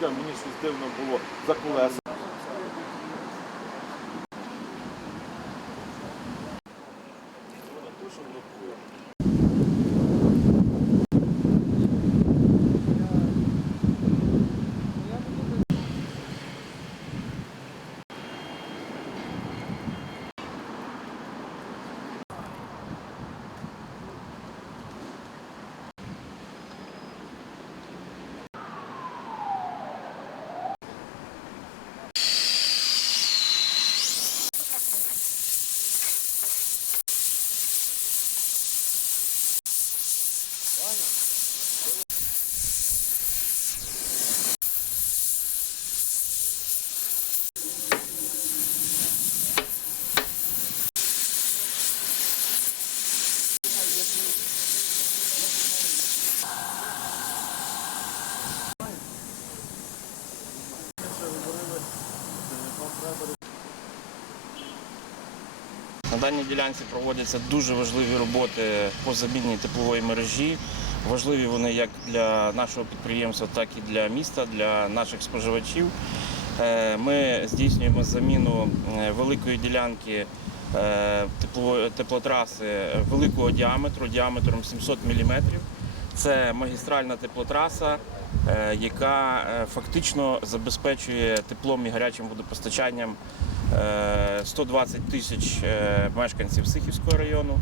Мені щось було за колеса. На даній ділянці проводяться дуже важливі роботи по заміні теплової мережі. Важливі вони як для нашого підприємства, так і для міста, для наших споживачів. Е, Ми здійснюємо заміну е, великої ділянки е, теплотраси великого діаметру, діаметром 700 мм. Це магістральна теплотраса, яка е, фактично забезпечує теплом і гарячим водопостачанням е, 120 тисяч е, мешканців Сихівського району,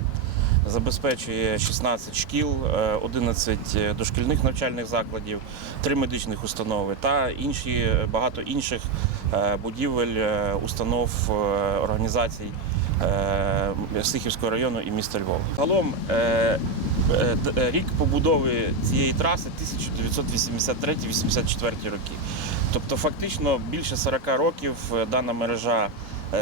забезпечує 16 шкіл, е, 11 дошкільних навчальних закладів, 3 медичних установи та інші е, багато інших е, будівель, е, установ, е, організацій е, Сихівського району і міста Львова. Загалом е, е, е, рік побудови цієї траси 1983-84 роки. Тобто, фактично більше 40 років е, дана мережа е,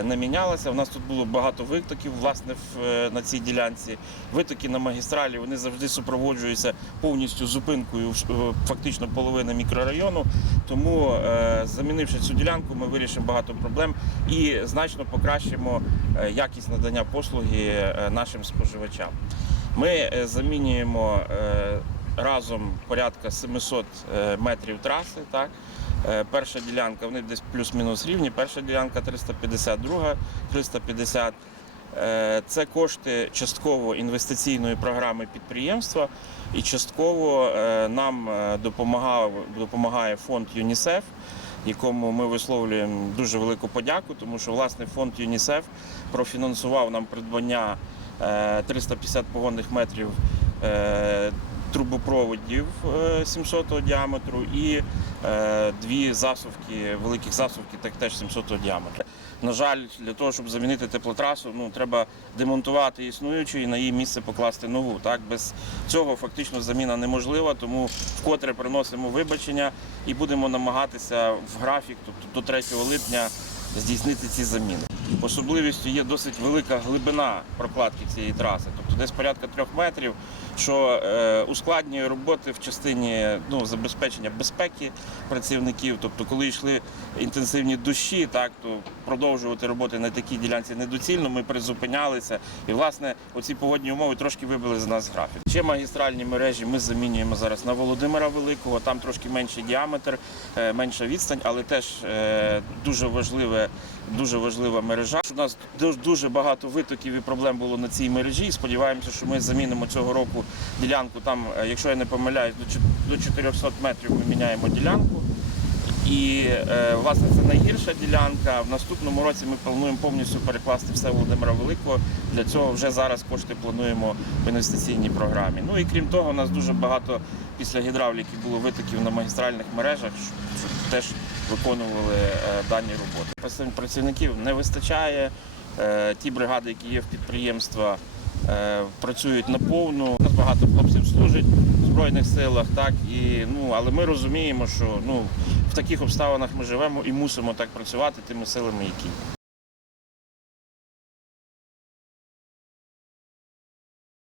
не мінялася. У нас тут було багато витоків власне е, на цій ділянці. Витоки на магістралі вони завжди супроводжуються повністю зупинкою е, фактично половини мікрорайону. Тому, е, замінивши цю ділянку, ми вирішимо багато проблем і значно покращимо е, якість надання послуги е, нашим споживачам. Ми е, замінюємо е, разом порядка 700 е, метрів траси. Так? Е, Перша ділянка, вони десь плюс-мінус рівні. Перша ділянка 350, друга 350. Е, Це кошти частково інвестиційної програми підприємства і частково е, нам допомагав, допомагає фонд ЮНІСЕФ, якому ми висловлюємо дуже велику подяку, тому що власне фонд ЮНІСЕФ профінансував нам придбання е, 350 погонних метрів трубопроводів е, 700 діаметру і е, дві засувки, великих засувки, так теж 700 діаметру. На жаль, для того, щоб замінити теплотрасу, ну треба демонтувати існуючу і на її місце покласти нову. Так без цього фактично заміна неможлива, тому вкотре приносимо вибачення і будемо намагатися в графік, тобто до 3 липня, здійснити ці заміни. Особливістю є досить велика глибина прокладки цієї траси, тобто десь порядка трьох метрів, що е, ускладнює роботи в частині ну, забезпечення безпеки працівників. Тобто, коли йшли інтенсивні дощі, так то продовжувати роботи на такій ділянці недоцільно. Ми призупинялися, і власне оці погодні умови трошки вибили з нас графік. Ще магістральні мережі ми замінюємо зараз на Володимира Великого. Там трошки менший діаметр, е, менша відстань, але теж е, дуже важливе, дуже важлива мережа. У нас дуже- багато витоків і проблем було на цій мережі. Сподіваємося, що ми замінимо цього року ділянку. Там, е, якщо я не помиляюсь, до 400 метрів ми міняємо ділянку. І е, власне це найгірша ділянка. В наступному році ми плануємо повністю перекласти все Володимира Великого. Для цього вже зараз кошти плануємо в інвестиційній програмі. Ну і крім того, у нас дуже багато після гідравліки було витоків на магістральних мережах, що теж виконували е, дані роботи. Працівників не вистачає. Е, ті бригади, які є в підприємства, е, працюють наповну. У нас багато хлопців служить в Збройних силах, так і ну, але ми розуміємо, що ну в таких обставинах ми живемо і мусимо так працювати тими силами, які.